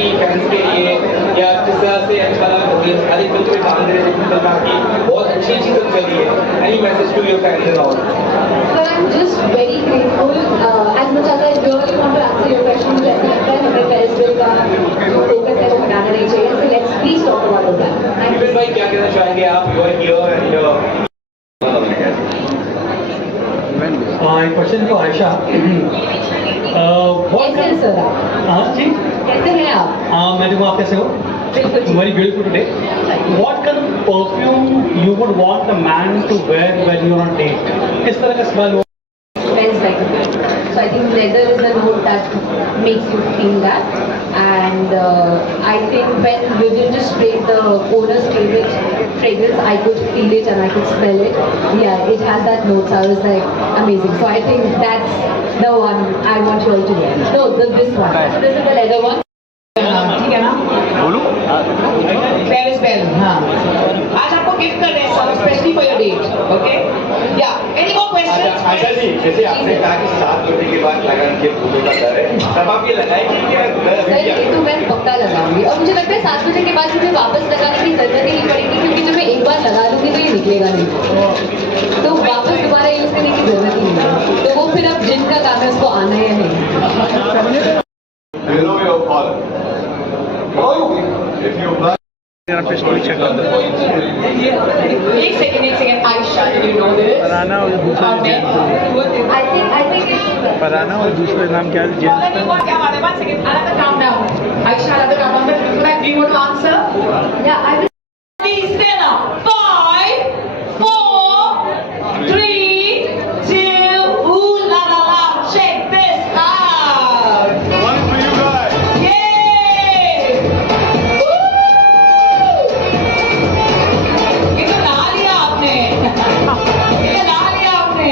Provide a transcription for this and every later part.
कि फैंस के लिए या किस तरह से अच्छा लगा हर एक फिल्म में काम करने से फिल्म की बहुत अच्छी फिल्म चली है। Any message to your fans and all? So I'm just very grateful. As much as I really want to answer your question, मुझे ऐसा लगता है हमें फेस्टिवल का जो फोकस है वो हटाना नहीं चाहिए. So let's please talk about that. Vipin भाई क्या कहना चाहेंगे आप? You are here and question को आयशा कैसे हैं सर आप? हाँ जी, कैसे हैं आप? मैं देखो आप कैसे हो? Very beautiful today. What kind of perfume you would want a man to wear when you're on a date? किस तरह का smell? Smells like a good. So I think leather is the note that makes you feel that. And I think when Vivian just sprayed the owner's favorite fragrance, I could feel it and I could smell it. Yeah, it has that note. So I was like, amazing. So I think that's the one I want you all to wear. No, this one. So this is the leather one. ठीक है ना? बोलो। स्पेल हाँ। आज आपको गिफ्ट कर रहे हैं specially for your date, okay? या any more questions? Asha ji, जैसे आपने कहा कि 7 बजे के बाद लगान के फूलों का दर है, तब आप ये लगाएंगे क्या? सर ये तो मैं पक्का लगाऊंगी और मुझे लगता है 7 बजे के बाद मुझे वापस लगाने की जरूरत ही नहीं पड़ेगी क्योंकि जब मैं एक बार लगा लूंगी तो ये निकलेगा नहीं, तो वापस दोबारा यूज करने की जरूरत ही नहीं है. तो वो फिर अब जिनका काम है उसको आना है या नहीं. एक सेकंड Ayesha, do you know this? Farhana और दूसरे I think it's फरहाना और दूसरे नाम क्या है? जेम्स का? क्या बात है? 1 second, another countdown. Aisha, another countdown. But before that, do you want to answer? yeah I will. Please stand up. 5, 4, 3, 2, ooh la la la. Check this out. One for you guys. Yay! Woo! ये तो ला लिया आपने. ये तो ला लिया आपने.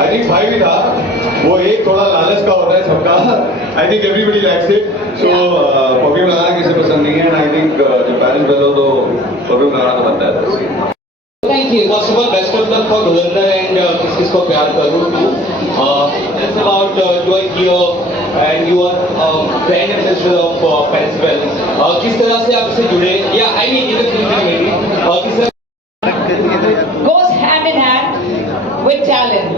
I think भाई भी था वो एक थोड़ा लालच का होता है सबका. I think everybody likes it. सो परफ्यूम लगाना किसे पसंद नहीं है. आई थिंक जब पेरेंट्स बदलो तो परफ्यूम लगाना तो बनता है. Thank you. First of all, best of luck for Dhurandhar and किस को प्यार करूँ too. It's about you are here and you are brand ambassador of Festival. किस तरह से आप इससे जुड़े या I mean in the future maybe किस तरह Goes hand in hand with talent.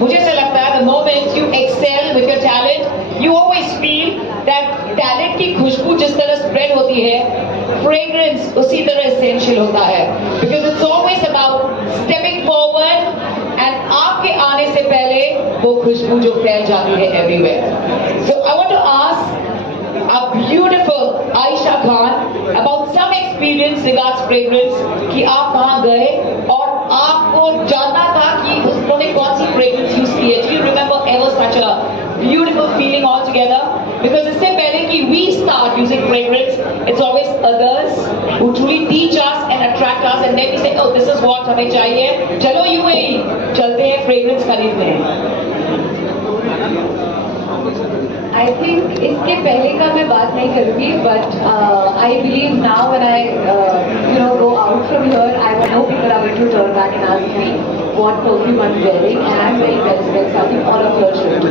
मुझे ऐसा लगता है the moment you excel with your talent, you always feel that talent की खुशबू जिस तरह spread होती है, fragrance उसी तरह essential होता है. Because it's always about stepping forward and आपके आने से पहले वो खुशबू जो फैल जाती है everywhere. So I want to ask a beautiful Aisha Khan about some experience regards fragrance कि आप वहाँ गए और आपको जानना था कि उन्होंने कौन सी fragrance use की है. Do you remember ever such a beautiful feeling all together? Because इससे पहले कि we start using fragrance, it's always others who truly teach us and attract us, and then we say, oh, this is what हमें चाहिए. चलो UAE चलते हैं fragrance खरीदने. I think इसके पहले का मैं बात नहीं करूँगी, but I believe now when I go out from here, I know people are going to turn back and ask me what perfume I'm wearing, and I'm very well dressed. I think all of you should.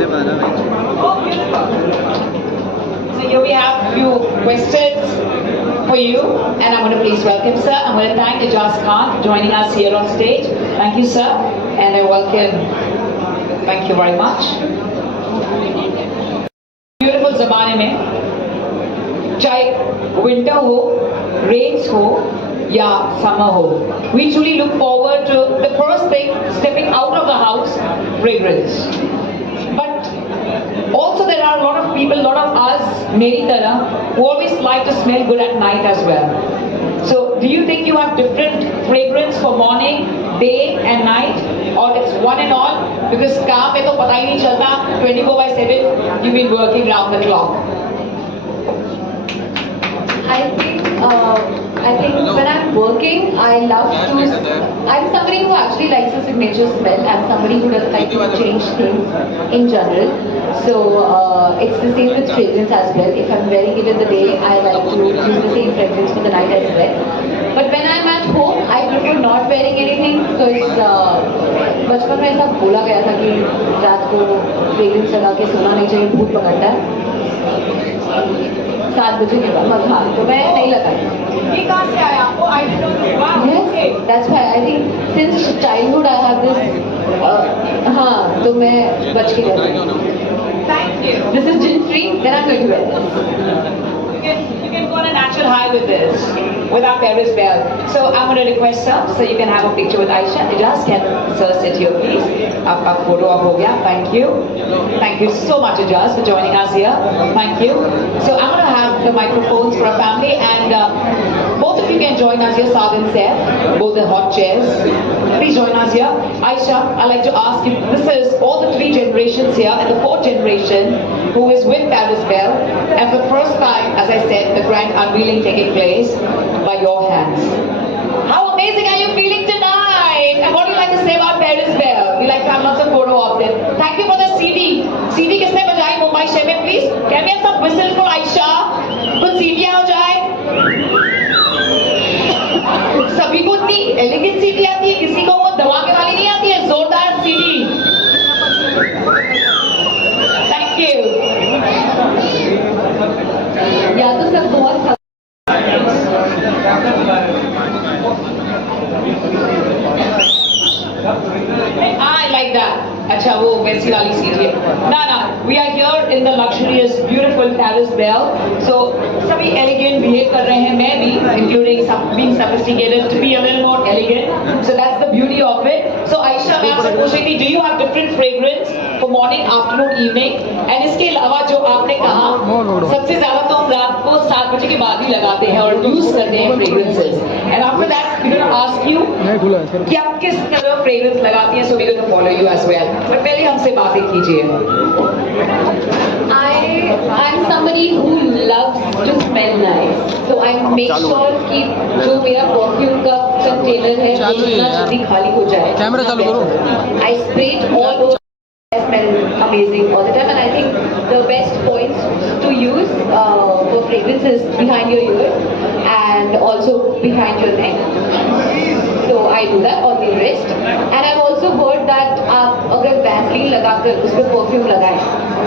So here we have a few questions for you, and I'm going to please welcome sir. I'm going to thank Ijaz Khan for joining us here on stage. Thank you sir, and I welcome. Thank you very much. Beautiful ज़माने में चाहे winter हो, rains हो या summer हो, we truly look forward to the first thing stepping out of the house, fragrance. But also there are a lot of people, a lot of us, मेरी तरह, who always like to smell good at night as well. So do you think you have different fragrance for morning, day and night, or it's one and all? Because काम में तो पता ही नहीं चलता, 24/7 you've been working round the clock. I think when I'm working, I love to. I'm somebody who actually likes a signature smell. I'm somebody who doesn't like to change things in general. So it's the same with fragrance as well. If I'm wearing it in the day, I like to use the same fragrance for the night as well. But when I'm at home, I prefer not wearing anything because बचपन में ऐसा बोला गया था कि रात को फ्रेग्रेंस लगा के सोना नहीं चाहिए, भूत पकड़ता है. 7 बजे के बाद, हाँ, तो मैं नहीं लगाई। ये कहाँ से आया आपको? I didn't know. Wow, okay. Yes, that's why I think since childhood I have this, हाँ, तो मैं बच के रहती। Thank you. This is gin free, then I'm going to wear this. You can go on a natural high with this, with our Paris bell. So I'm going to request sir, so you can have a picture with Aisha. Ijaz, can sir sit here, please? Aapka photo up ho gaya. Thank you. Thank you so much, Ijaz, for joining us here. Thank you. So I'm going to have the microphones for our family, and both of you can join us here, Saad and Saif, both the hot chairs. Please join us here. Aisha, I'd like to ask you, this is all the 3 generations here, and the 4th generation who is with Paris Bell, and for the first time, as I said, the grand unveiling taking place by your hands. How amazing are you feeling tonight? And what do you like to say about Paris Bell? We like to have lots of photo of it. Thank you for the CD. CD किसने बजाई Mumbai शहर में, please? Can we have some whistle for Aisha? कुछ सीढ़ियाँ हो जाए? सभी को इतनी एलिगेंट सीढ़ी आती है, किसी को वो धमाके वाली नहीं आती है, जोरदार सीढ़ी। Thank you. या तो सब बहुत I like that. अच्छा वो वैसी वाली सीट है। ना ना, we are here in the luxurious, beautiful Paris Bell. So सभी elegant behave कर रहे हैं, मैं भी, including being sophisticated to be a little more elegant. So that's the beauty of it. So Aisha, मैं आपसे पूछ रही थी, do you have different fragrance for morning, afternoon, evening? And इसके अलावा जो आपने कहा, सबसे ज़्यादा तो हम रात को 7 बजे के बाद ही लगाते हैं और यूज करते हैं fragrances. And after that, we're going to ask you कि आप किस तरह fragrance लगाती हैं, so we're going to follow you as well. पर पहले हमसे बातें कीजिए। I'm somebody who loves to smell nice, so I make sure कि जो मेरा perfume का container है वो इतना जल्दी खाली हो जाए। कैमरा चालू करो। I spray it all over. I smell amazing all the time, and I think the best points to use for fragrance is behind your ears and also behind your neck. So I do that on the wrist, and I've also heard that आप अगर Vaseline लगाकर उस पर perfume लगाएं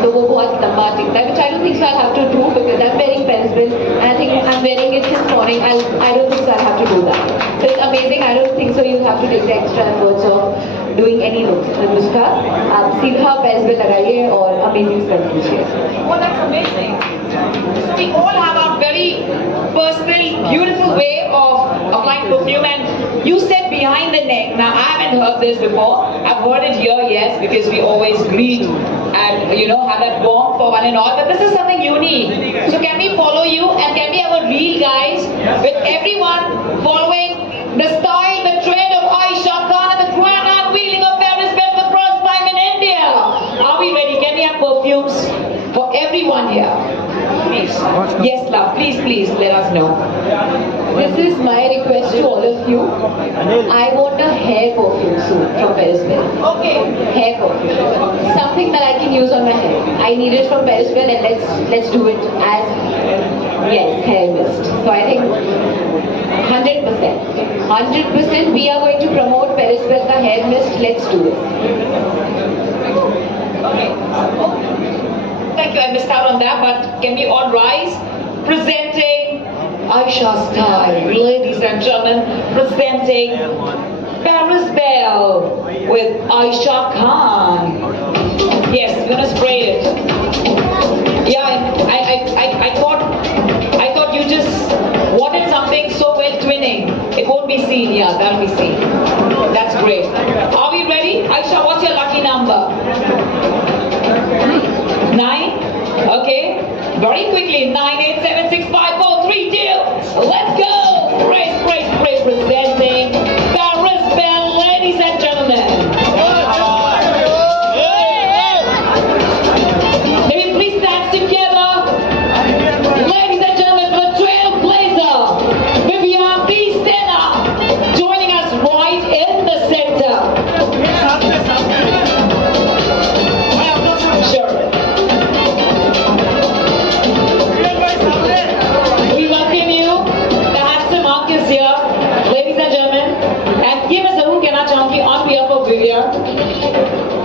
तो वो बहुत लंबा टिकता है, which I don't think so I'll have to do because I'm wearing Paris Bell and I think I'm wearing it since morning. I don't think so I'll have to do that. So it's amazing. I don't think so you have to take the extra efforts of doing any looks. नुस्खा आप सीधा Paris Bell लगाइए और amazing smell कीजिए. Oh, that's amazing. So we all have our very personal, beautiful way of applying perfume, and you said behind the neck. Now I haven't heard this before. I've heard it here, yes, because we always greet and have that warmth for one and all. But this is something unique. So can we follow you, and can we have a reel, guys, with everyone following the style, the trend of Aisha Khan and the grand unveiling of Paris Bell for the first time in India? Are we ready? Can we have perfumes for everyone here? Please. Yes, love. Please let us know. This is my request to all of you. I want a hair perfume suit from Paris Bell. Okay. Hair perfume. Something that I can use on my hair. I need it from Paris Bell, and let's do it as hair mist. So I think 100%. 100% we are going to promote Paris Bell ka hair mist. Let's do it. Okay. Thank you. I missed out on that, but can we all rise? Presenting Aisha style, ladies and gentlemen, presenting Paris Bell with Aisha Khan. Yes, we're gonna spray it. Yeah, I thought you just wanted something so well twinning. It won't be seen. Yeah, that'll be seen. That's great. Are we ready? Aisha, what's your lucky number? 9? Okay. Very quickly. 9, 8, 7, 6, 5, 4, 3, 2. Let's go. Spray. Presenting Paris Bell, ladies and gentlemen. May we please stand together. Ladies and gentlemen, for Trailblazer, Vivian B. Stena, joining us right in the center. Sure. We welcome you, the handsome Marcus here, ladies and gentlemen. And ये मैं जरूर कहना चाहूँगी on behalf of Vivian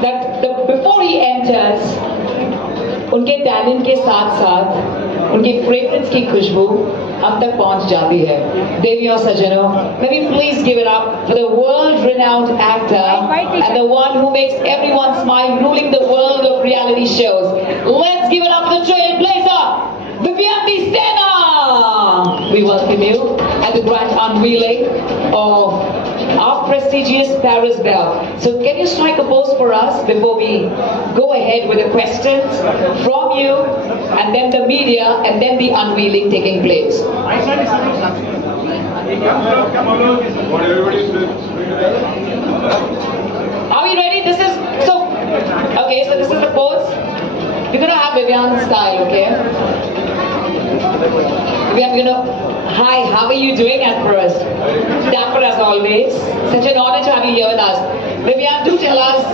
that before he enters, उनके टैलेंट के साथ साथ उनके उनकी फ्रेग्रेंस की खुशबू हम तक पहुंच जाती है। देवी और सज्जनों, may we please give it up for the world-renowned actor and the one who makes everyone smile, ruling the world of reality shows. Let's give it up for the trailblazer, Divyanti Sena. We welcome you at the grand unveiling of our prestigious Paris Belle. So can you strike a pose for us before we go ahead with the questions from you and then the media and then the unveiling taking place. What everybody's doing. Are we ready? This is, so this is the pose. You're gonna have Vivian style, okay? Hi, how are you doing at first? Dapper as always. Such an honor to have you here with us. Vivian, do tell us,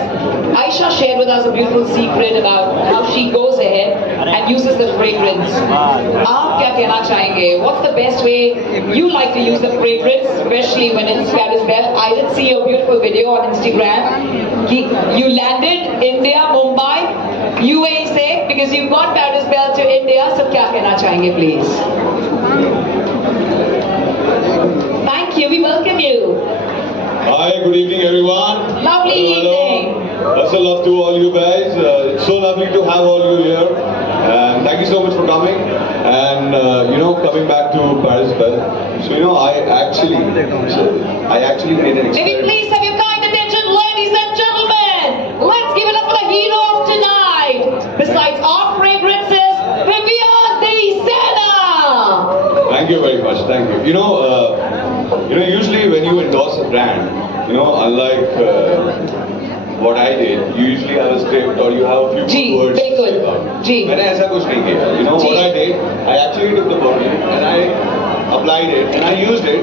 Aisha shared with us a beautiful secret about how she goes ahead and uses the fragrance. आप क्या कहना चाहेंगे? What's the best way you like to use the fragrance, especially when it's Paris Belle? I did see a beautiful video on Instagram. You landed India, Mumbai, UAE से, because you got Paris Belle to India. So क्या कहना चाहेंगे, please? Thank you. We welcome you. Hi, good evening everyone. Lovely evening. Lots of love to all you guys. It's so lovely to have all you here. And thank you so much for coming. And coming back to Paris Belle. So I actually made an experiment. May we please have your kind attention, ladies and gentlemen. Let's give it up for the hero of tonight. Besides our fragrances, Divyanti Sena. Thank you very much. Thank you. Usually when you endorse a brand, unlike what I did, you usually have a script or you have a few words to say about it. मैंने ऐसा कुछ नहीं किया. What I did, I actually took the perfume and I applied it and I used it.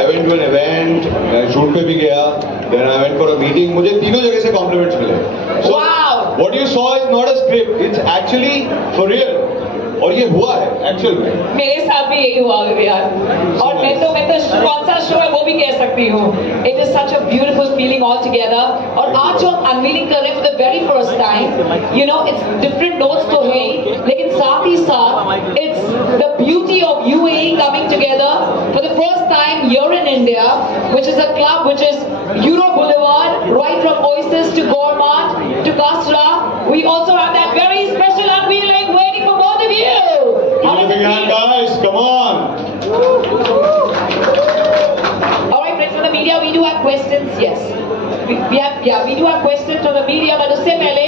I went to an event, मैं shoot पे भी गया, then I went for a meeting. मुझे तीनों जगह से compliments मिले. So wow. What you saw is not a script, it's actually for real. और ये हुआ है एक्चुअल में. मेरे साथ भी यही हुआ यार. और मैं तो कौन सा शो है वो भी कह सकती हूँ. It is such a beautiful feeling all together. और आज जो हम unveiling कर रहे हैं for the very first time, it's different notes तो है ही, लेकिन साथ ही साथ it's the beauty of UAE coming together for the first time here in India, which is a club which is Euro Boulevard, right from Oasis to Gourmand to Kasra. We also have that very special unveiling waiting for both of you. Give a big hand, guys. Come on. All right, friends from the media, we do have questions. Yes, we do have questions from the media. but उससे पहले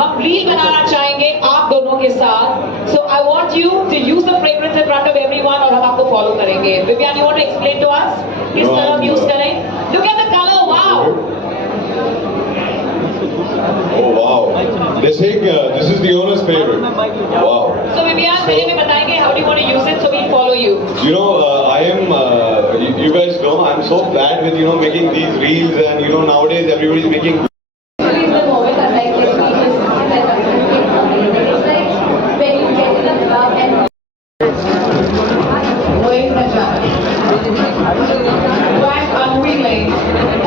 हम रील बनाना चाहेंगे आप दोनों के साथ. So I want you to use the fragrance in front of everyone और हम आपको follow करेंगे. Vivian, you want to explain to us किस तरह हम use करें? Look at the color. Wow. Oh wow! This is the owner's favorite. Wow. So Vivian, पहले में बताएंगे how do you want to use it so we follow you. I am. You guys know I'm so bad with making these reels and nowadays everybody's making. Actually, the moment I like it, it's like when you get in a club and Ladies and gentlemen, grand unveiling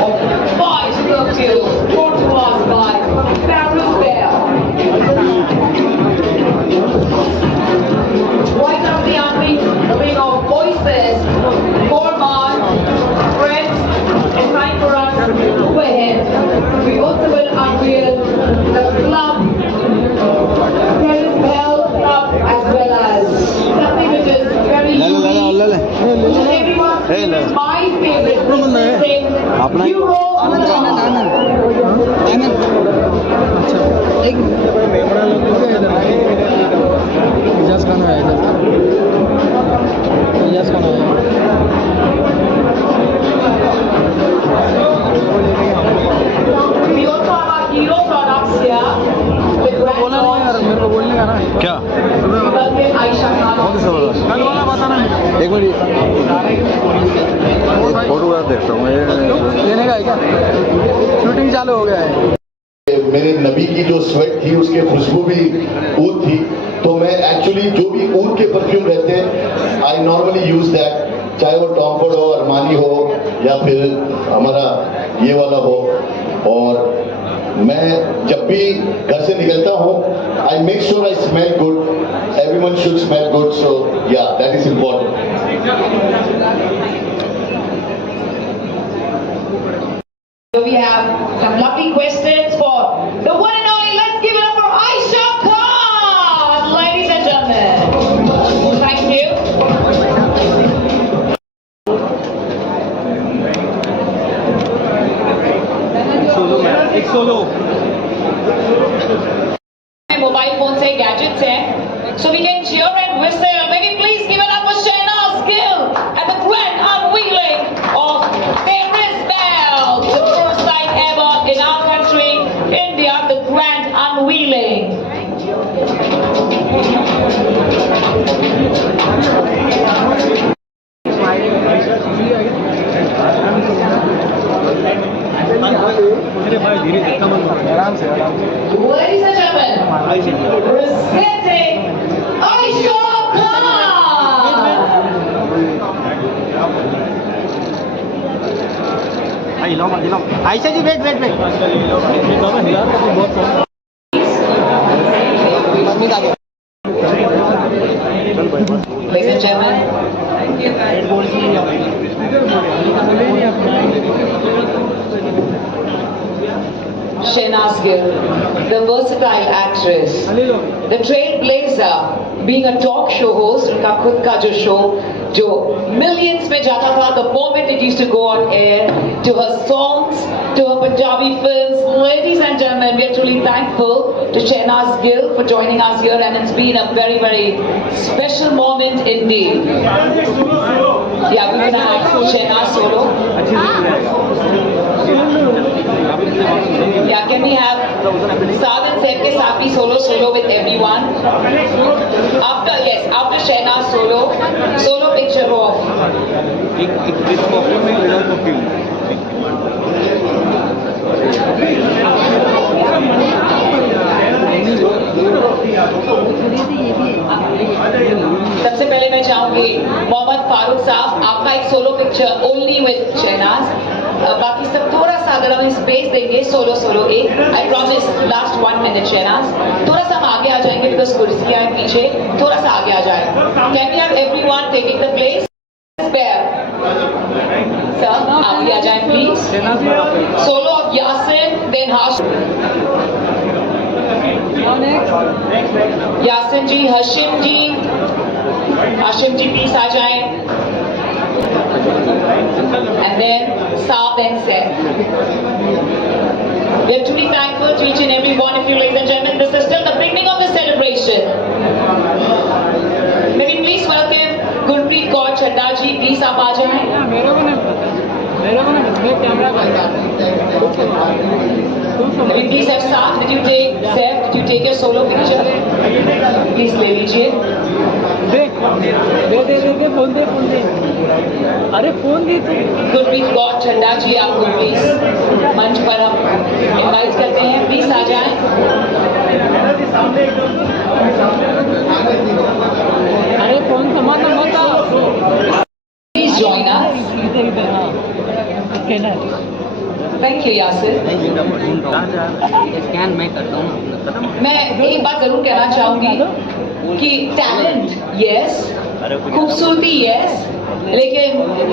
of 5 perfumes brought to us by Paris Belle. Right after the unveiling of Oasis, Gourmand, Friends, it's time for us to move ahead. We also will unveil the club, Paris Belle Club, as well as something which is very unique, which is everyone's favorite, my favorite, Euro Ijaz खाना है इजाज खाना है We also have our hero products here with grand launch. मेरे को बोलने का ना क्या Welcome Aisha Khan. एक मिनट फोटोग्राफ देखता हूँ लेने का है क्या शूटिंग चालू हो गया है. मेरे नबी की जो स्वेट थी उसके खुशबू भी ऊद थी तो मैं एक्चुअली जो भी ऊद के परफ्यूम रहते हैं आई नॉर्मली यूज दैट चाहे वो टॉम फोर्ड हो अरमानी हो या फिर हमारा ये वाला हो और मैं जब भी घर से निकलता हूँ, I make sure I smell good, everyone should smell good, so yeah that is important. So we have some lovely questions for the one and only. Let's give it up for Aisha Khan, ladies and gentlemen. Thank you. Solo. Mobile phones से gadgets हैं, so we can cheer and whistle. Maybe please give it up for Shehnaz Gill at the grand unveiling of their wristband, the first time ever in our country, India, the grand unveiling. Ladies and gentlemen, presenting Aisha Khan. Aisha ji wait wait wait Ladies and gentlemen, Shehnaz Gill, the versatile actress, the trailblazer, being a talk show host, उनका खुद का जो show जो millions में जाता था, the moment it used to go on air, to her songs, to her Punjabi films. Ladies and gentlemen, we are truly thankful to Shehnaz Gill for joining us here, and it's been a very, very special moment indeed. Yeah, we're gonna have Shehnaz solo. Yeah, can we have Saad and Saif ke saath bhi solo with everyone? After Shehnaz solo picture off. सबसे पहले मैं चाहूंगी मोहम्मद फारूक साहब, आपका एक solo picture only with Shehnaaz. बाकी सब थोड़ा सा अगर हम स्पेस देंगे सोलो एक, I promise last 1 minute Shehnaaz, थोड़ा सा हम आगे आ जाएंगे बिकॉज कुर्सियां हैं पीछे, थोड़ा सा आगे आ जाए. Can we have everyone taking the place? Sir आगे आ जाए please. Solo of Yasin, then Hashim. Yasin ji, Hashim ji please आ जाएं. And then Saab and Saif. We are truly thankful to each and every one of you, ladies and gentlemen. This is still the beginning of the celebration. May we please welcome Gurpreet Kaur Chadda ji. Please आप आ जाएं. May we please have Saif. Did you take your solo picture? Please ले लीजिए. अरे फोन दे तू. गुरप्रीत कौर चड्ढा जी, आपको प्लीज मंच पर हम इनवाइट करते हैं, प्लीज आ जाएं. अरे फोन समाना होता. Please join us. Thank you Yasir. स्कैन मैं करता हूँ. मैं एक बात जरूर कहना चाहूंगी कि टैलेंट यस, खूबसूरती यस, लेकिन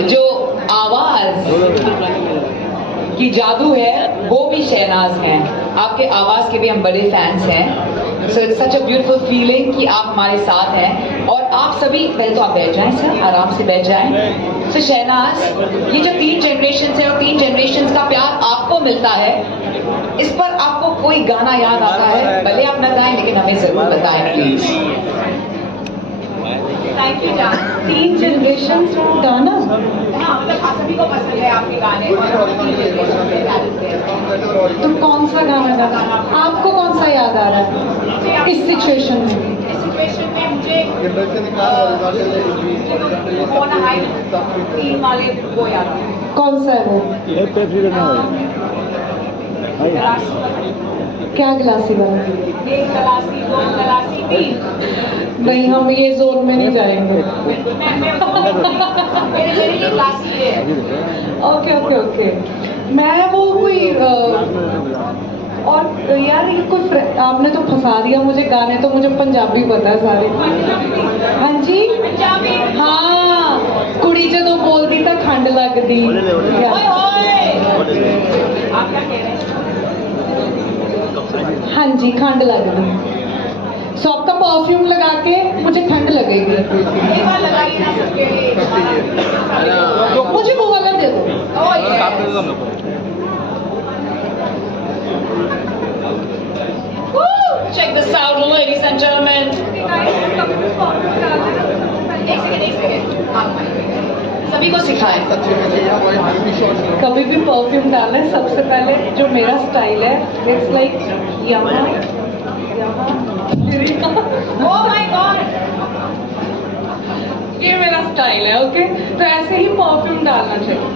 जो आवाज की जादू है वो भी शहनाज हैं. आपके आवाज के भी हम बड़े फैंस हैं. So it's such a beautiful feeling कि आप हमारे साथ हैं. और आप सभी पहले तो आप बैठ जाएं सर, आराम से बैठ जाएं. सो शहनाज, ये जो 3 जनरेशन है और 3 जनरेशन का प्यार आपको मिलता है, इस पर आपको कोई गाना याद आता है? भले आप न गाएं लेकिन हमें जरूर बताएं प्लीज. थैंक यू जान. 3 जनरेशन गाना, हाँ मतलब सभी को पसंद है आपके गाने. तो कौन सा गाना गाना आपको कौन सा याद आ रहा है इस सिचुएशन में? मुझे तीन वाले वो याद है. कौन सा है वो? क्या गिलासी वाला? 1 गिलासी, 2 गिलासी, 3. नहीं, हम ये जोन में नहीं जाएंगे. मेरी गिलासी है. ओके. मैं वो कोई और यार ये कोई आपने तो फंसा दिया मुझे, गाने तो मुझे पंजाबी पता है सारे। हाँ जी पंजाबी। हाँ, कुड़ी जो तो बोलती था खंड लगदी। आप क्या कह रहे हैं? हाँ जी, खंड लगदी। सो आपका परफ्यूम लगा के मुझे ठंड लगेगी। एक बार लगाइए ना सबके लिए। मुझे वो वाला दे दो। Oh, yes. Woo! Check this out, ladies and gentlemen. एक सेकंड। सभी को सिखाएं। कभी भी परफ्यूम डालें, सबसे पहले जो मेरा स्टाइल है, इट्स लाइक यहाँ Oh my God! ये मेरा स्टाइल है, ओके? तो ऐसे ही परफ्यूम डालना चाहिए।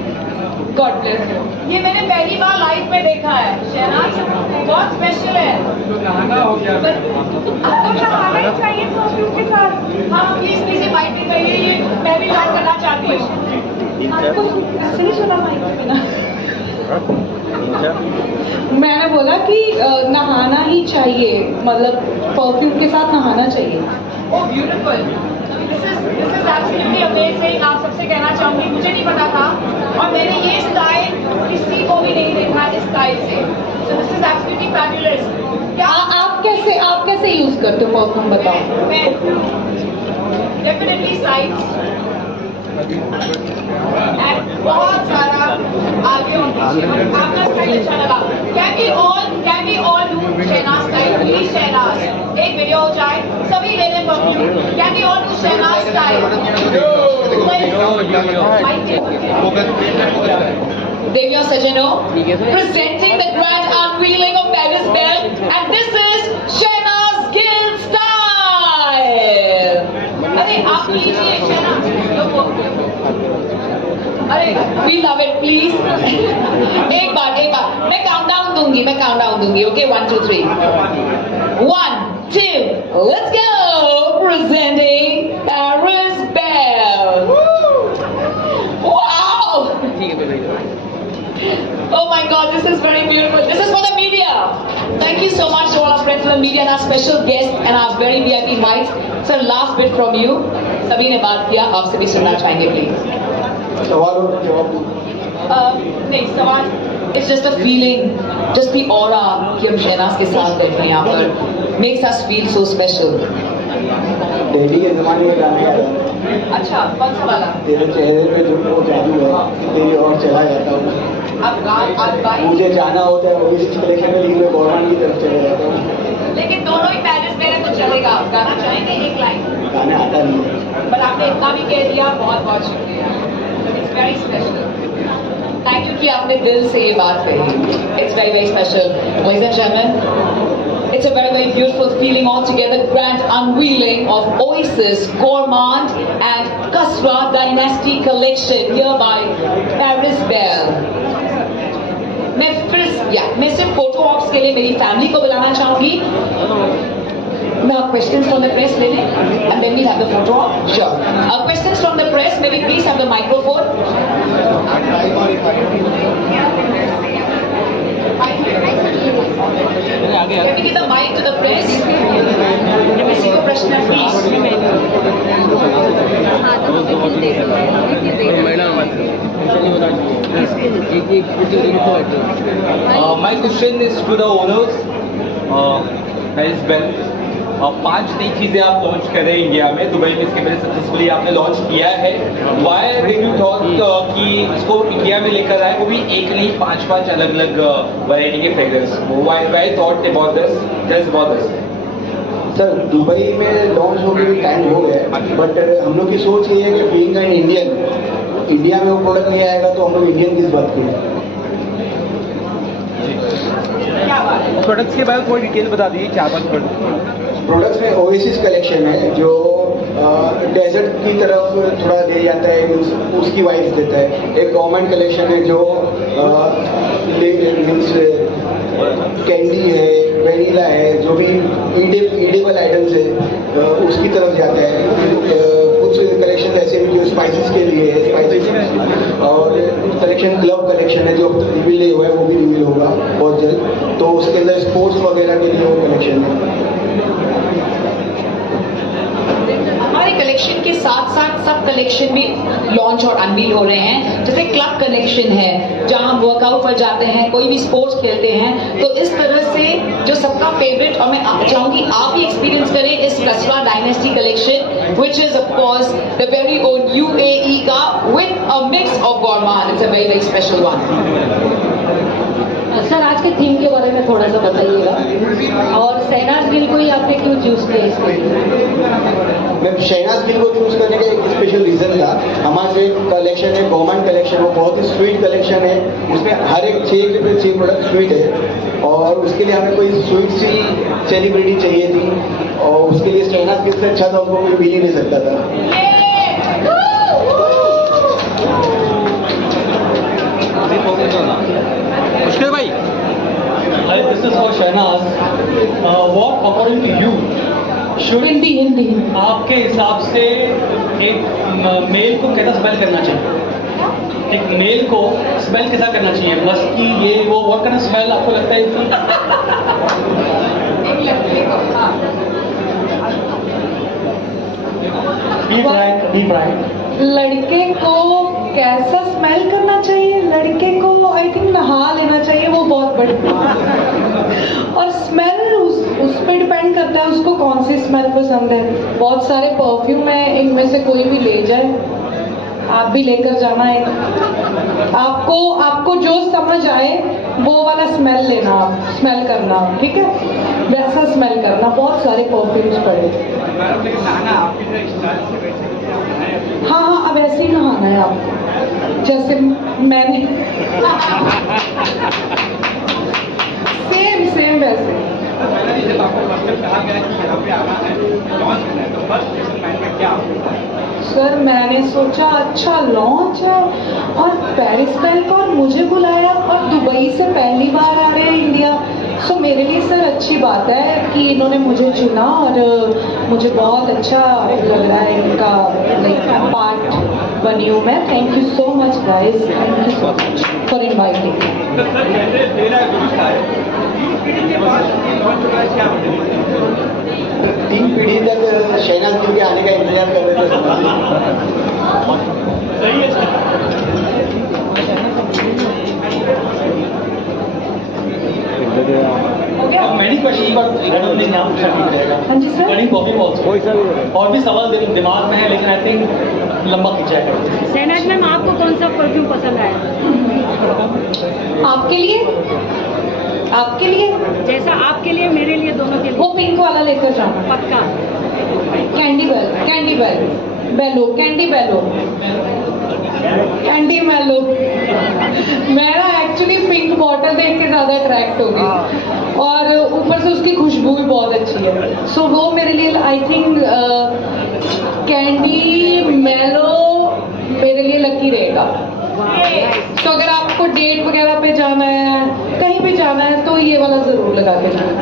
God bless you. ये मैंने पहली बार लाइफ में देखा है। शहनाज बहुत स्पेशल है। आपको नहाना चाहिए परफ्यूम के साथ। हाँ प्लीज प्लीज बाइक भी कहिए, ये मैं भी लॉन्च करना चाहती हूँ। आपको इससे नहीं सुना माइक? मैंने बोला कि नहाना ही चाहिए, मतलब परफ्यूम के साथ नहाना चाहिए। Oh beautiful! This is absolutely amazing. आप सबसे कहना चाहूँगी, मुझे नहीं पता था और मैंने ये स्टाइल किसी को भी नहीं देखा इस स्टाइल से। So this is absolutely fabulous. क्या आप कैसे यूज करते हो परफ्यूम, बताओ? मैं definitely sides and बहुत सारा आगे और पीछे। आपका स्टाइल अच्छा लगा। Can we all do Shehnaaz style? Please Shehnaaz, एक वीडियो हो जाए, सभी ले लें perfume. Can we all do Shehnaaz style? Devya Sajano presenting the grand unveiling of Paris Belle, and this is Shehnaaz Gill style. अरे आप लीजिए शहनाज, अरे we love it please. एक बार मैं काउंटडाउन दूंगी, ओके? 1 2 3 1 2 let's go. Presenting Paris Belle. Wow. Oh my God, this is very beautiful. This is for the media. Thank you so much to all our friends from the media and our special guests and our very VIP invites. Sir, last bit from you. सभी ने बात किया, आपसे भी सुनना चाहेंगे प्लीज। सवाल और जवाब नहीं, सवाल It's just a feeling, just the aura कि हम शहनाज के साथ बैठे हैं यहाँ पर makes us feel so special. Delhi के जमाने में गाने आया था। अच्छा, कौन सा वाला? तेरे चेहरे पे जो वो जादू है, तेरी और चला जाता हूँ। आप मुझे जाना होता है ओवरसीज कलेक्शन में, लेकिन मैं गवर्नमेंट की तरफ चला जाता हूँ। लेकिन दोनों ही पेरिस में तो चलेगा। गाना चाहेंगे एक लाइन? गाना आता नहीं है। बट आपने इतना भी कह दिया, बहुत बहुत शुक्रिया। It's very special. Thank you कि आपने दिल से ये बात कही। It's very very special. Ladies and gentlemen, it's a very very beautiful feeling altogether. Grand unveiling of Oasis Gourmand and Kasra Dynasty collection here by Paris Belle. मैं सिर्फ photo ops के लिए मेरी फैमिली को बुलाना चाहूंगी। Now questions from the press, Lene, and then we have the photo op. Sure. Questions from the press, maybe please have the microphone. Can we give the mic to the press? किसी को प्रश्न है My question is to the owners. Paris Belle. 5 नई चीजें आप लॉन्च कर रहे हैं इंडिया में, दुबई में इसके पहले सक्सेसफुली आपने लॉन्च किया है। वाई डिड यू थॉट कि इसको इंडिया में लेकर आए, वो भी एक नहीं 5 अलग अलग वैरायटी के fragrance? Why thought about this? Tell us about this. Sir, Dubai में लॉन्च होने में टाइम हो गया, बट हम लोग की सोच ये है कि बीइंग एन इंडियन, इंडिया में वो प्रोडक्ट नहीं आएगा तो हम लोग इंडियन किस बात के? प्रोडक्ट्स के बारे में थोड़ी डिटेल बता दीजिए, 4-5 प्रोडक्ट्स में ओएसिस कलेक्शन है जो डेजर्ट की तरफ थोड़ा ले जाता है, उसकी वाइब्स देता है। एक गवर्नमेंट कलेक्शन है जो कैंडी है, वेनिला है, जो भी ईडेबल आइटम्स है उसकी तरफ जाता है। कुछ कलेक्शन ऐसे भी जो स्पाइसेस के लिए है, स्पाइसेस, और कलेक्शन क्लब कलेक्शन है जो रिवील नहीं हुआ है, वो भी रिवील होगा बहुत जल्द। तो उसके अंदर स्पोर्ट्स वगैरह के लिए वो कलेक्शन है। हमारे कलेक्शन के साथ साथ सब कलेक्शन भी लॉन्च और अनवील हो रहे हैं। जैसे क्लब कलेक्शन है जहां हम वर्कआउट पर जाते हैं, कोई भी स्पोर्ट्स खेलते हैं, तो इस तरह से जो सबका फेवरेट, और मैं चाहूंगी आप भी एक्सपीरियंस करें इस कस्बा dynasty collection, which is of course the very own UAE का विद अ मिक्स ऑफ गोरमान। It's a very very special one. Sir आज के थीम के बारे में थोड़ा सा बताइएगा, और शहनाज गिल को ही आपने क्यों चूज किया इसके लिए? मैं शहनाज गिल को चूज करने का एक स्पेशल रीजन था। हमारा जो कलेक्शन है गवर्नमेंट कलेक्शन, वो बहुत ही स्वीट कलेक्शन है। उसमें हर एक 6 प्रोडक्ट स्वीट है, और उसके लिए हमें कोई स्वीट सी सेलिब्रिटी चाहिए थी, और उसके लिए शहनाज गिल से अच्छा था उनको कोई मिल ही नहीं सकता था। मुश्किल भाई, This is for Shahnaz. What according to you should Hindi आपके हिसाब से एक मेल को कैसा स्मेल करना चाहिए? एक मेल को स्मेल कैसा करना चाहिए? बस कि ये वो व्हाट काइंड ऑफ स्मेल आपको लगता है कि डीप राइट लड़के को कैसा स्मेल करना चाहिए? लड़के को आई थिंक नहा लेना चाहिए, वो बहुत बड़ी बात है। और स्मेल उस पर डिपेंड करता है उसको कौन सी स्मेल पसंद है। बहुत सारे परफ्यूम है, इनमें से कोई भी ले जाए, आप भी लेकर जाना है। आपको जो समझ आए वो वाला स्मेल लेना, आप स्मेल करना, ठीक है, वैसा स्मेल करना। बहुत सारे परफ्यूम्स पड़े। हाँ, अब ऐसे ही नहाना है आपको, जैसे मैंने सेम वैसे। सर मैंने सोचा अच्छा लॉन्च है और पेरिस पहल को और मुझे बुलाया, और दुबई से पहली बार आ रहे हैं इंडिया, सो मेरे लिए सर अच्छी बात है कि इन्होंने मुझे चुना, और मुझे बहुत अच्छा लग रहा है इनका लाइक पार्ट बनी हूँ मैं। Thank you so much guys, thank you so much for inviting. 3 पीढ़ी तक शहनाज गिल के आने का इंतजार कर रहे थे। मेनी क्वेश्चन पर हाँ जी सर। परफ्यूम ऑल्सो और भी सवाल दिमाग में है, लेकिन आई थिंक लंबा खिंचाएगा। शहनाज मैम आपको कौन सा परफ्यूम पसंद आया? आपके लिए जैसा आपके लिए, मेरे लिए, दोनों के लिए। वो पिंक वाला लेकर जाना पक्का। कैंडी मेलो। मेरा एक्चुअली पिंक बॉटल देख के ज्यादा अट्रैक्ट हो गई, और ऊपर से उसकी खुशबू भी बहुत अच्छी है, सो वो मेरे लिए आई थिंक कैंडी मेलो मेरे लिए लकी रहेगा। तो अगर आपको डेट वगैरह पे जाना है, कहीं भी जाना है, तो ये वाला जरूर लगा के जाना।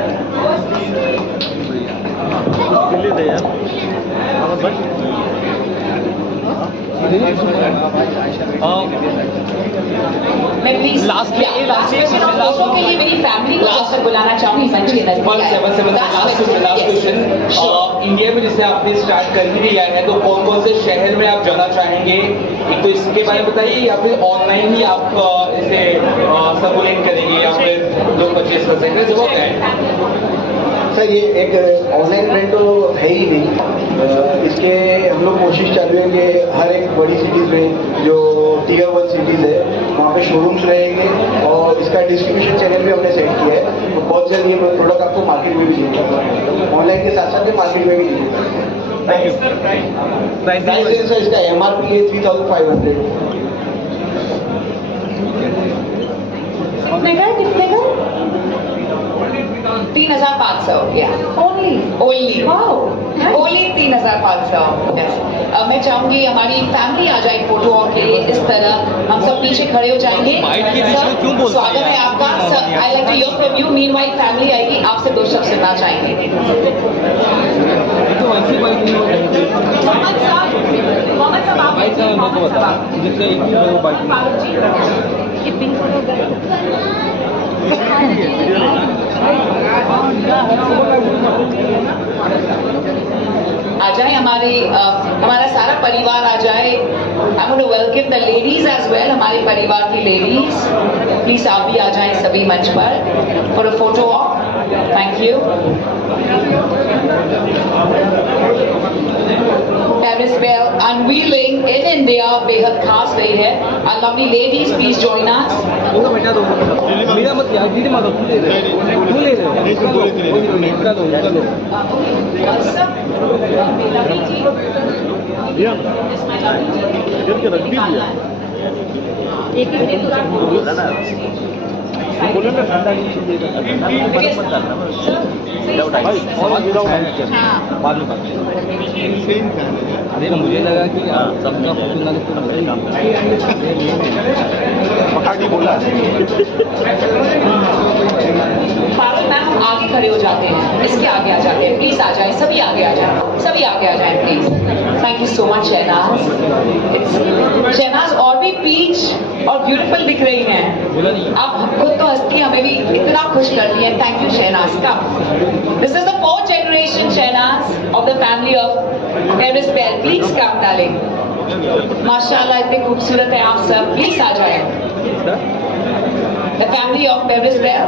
मैं प्लीज लास्ट क्वेश्चन के लिए मेरी फैमिली को अक्सर बुलाना चाहूंगी मंच के नजदीक। लास्ट क्वेश्चन, इंडिया में जैसे आपने स्टार्ट कर ही लिया है, तो कौन कौन से शहर में आप जाना चाहेंगे, एक तो इसके बारे में बताइए, या फिर ऑनलाइन ही आप इसे सर्कुलेट करेंगे, या फिर लोग परचेज कर सकते हैं? बहुत है सर, ये एक ऑनलाइन ट्रेंड तो है ही नहीं। इसके हम लोग कोशिश चालू है कि हर एक बड़ी सिटीज़ में जो टियर 1 सिटीज़ है वहाँ पे शोरूम्स रहेंगे, और इसका डिस्ट्रीब्यूशन चैनल भी हमने सेट किया है। तो बहुत जल्द ये प्रोडक्ट आपको मार्केट में भी मिलेगा, ऑनलाइन के साथ साथ मार्केट में भी मिलेगा। Thank you. प्राइस सर इसका MRP है 3500। कितने का 3500 ओनली? ओनली 3500। मैं चाहूंगी हमारी फैमिली आ जाए फोटो के लिए, इस तरह हम सब पीछे खड़े हो जाएंगे। स्वागत है आपका। I like to hear from you. Meanwhile family आएगी, आपसे 2 शब्द सुनना चाहेंगे। मोहम्मद साहब, ये पिंक आ जाए हमारा सारा परिवार आ जाए। I want to welcome the ladies as well, हमारे परिवार की लेडीज प्लीज आप भी आ जाएं सभी मंच पर for a photo of. Thank you. Paris well unveiling in India बेहद खास रही है। और lovely ladies please join us. मेरा मत यार, दीदी मत तू ले ले, इसका दो अरे मुझे लगा कि सबका बोला मैम हम आगे खड़े हो जाते हैं, इसके आगे आ जाते हैं। प्लीज आ जाए, सभी आगे आ जाए, सभी आगे आ जाए please. Thank you so much Shehnaaz. Shehnaaz और भी पीच और ब्यूटीफुल दिख रही हैं। आप खुद तो हंसती हमें भी इतना खुश करती हैं। थैंक यू शहनाज का। This is the 4th generation Shehnaaz of the family of Paris Bell. Please come darling. माशाल्लाह इतने खूबसूरत है आप सब, प्लीज आ जाए। The family of Paris Bell.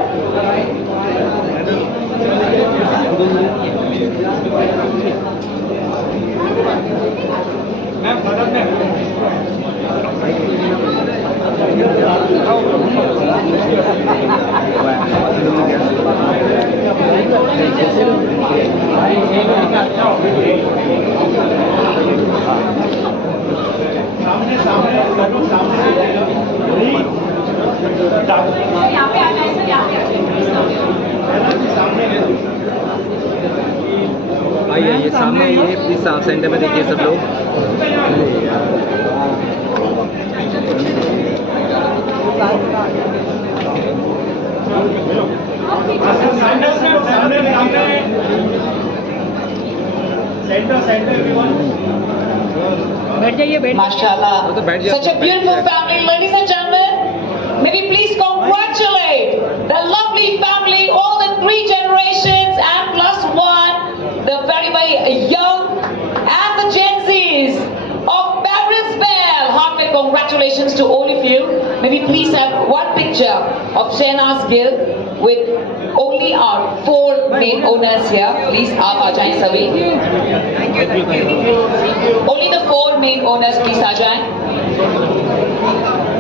आइए ये सामने, ये प्लीज आप सेंटर में देखिए सब लोग। बैठ जाइए, बैठ माशाल्लाह, तो बैठ जाओ, such a beautiful family, ladies and gentlemen. May we please congratulate the lovely family, all the 3 generations and +1, the very young and the Gen Zs of Paris Bell. Heartfelt congratulations to all of you. May we please have one picture of Shehnaz Gill with only our 4 main owners here. Please, आप आ जाएं सभी। Only the 4 main owners please आ जाएं।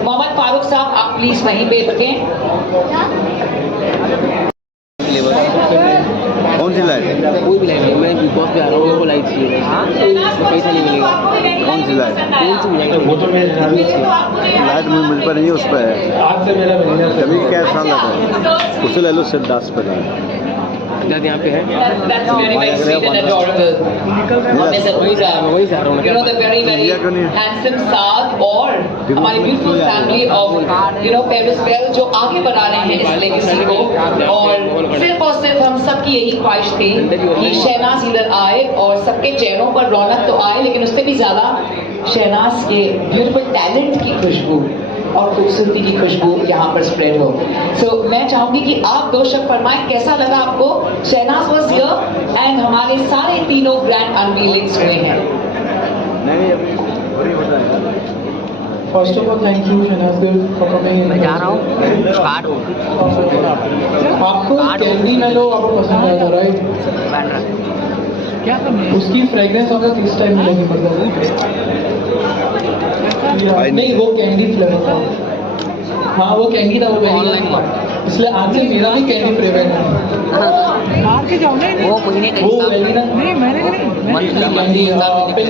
मोहम्मद फारूक साहब आप प्लीज वहीं पे रुकें। कौन सी लाइट? कोई भी लाइट, मैं बिग बॉस पे आ रहा हूँ, मेरे को लाइट चाहिए, पैसा नहीं मिलेगा। कौन सी लाइट? कौन सी लाइट? लाइट में मुझ पर नहीं है, उस पर है। कभी क्या साल लगा है, उसे ले लो, सिर्फ 10 पर है। यहाँ पे है। That's very sweet and adorable. वही से आ रहा हूँ। You know the very handsome Saad और हमारी beautiful family of Paris Bell जो आगे बढ़ा रहे हैं इस लेगेसी को। और सिर्फ हम सबकी यही ख्वाहिश थी कि शहनाज इधर आए और सबके चेहरों पर रौनक तो आए, लेकिन उससे भी ज्यादा शहनाज के ब्यूटीफुल टैलेंट की खुशबू और खूबसूरती की खुशबू यहाँ पर स्प्रेड हो। सो मैं चाहूंगी कि आप 2 शब्द फरमाएं, कैसा लगा आपको? शहनाज वाज हियर एंड हमारे सारे तीनों ग्रैंड अनवीलिंग्स हुए हैं। First of all thank you Shehnaaz Gill for coming. मैं जा रहा हूँ। आपको कैंडी मेलो आपको पसंद आएगा, राइट? क्या उसकी फ्रेग्रेंस आपको किस टाइम मिलेगी मतलब? नहीं, वो कैंडी फ्लेवर था। हाँ वो कैंडी था, वो ऑनलाइन हुआ, इसलिए आज से मेरा भी कैंडी फ्लेवर है। मार के जाओ। नहीं वो वैनिला नहीं, मैंने नहीं, कैंडी पिन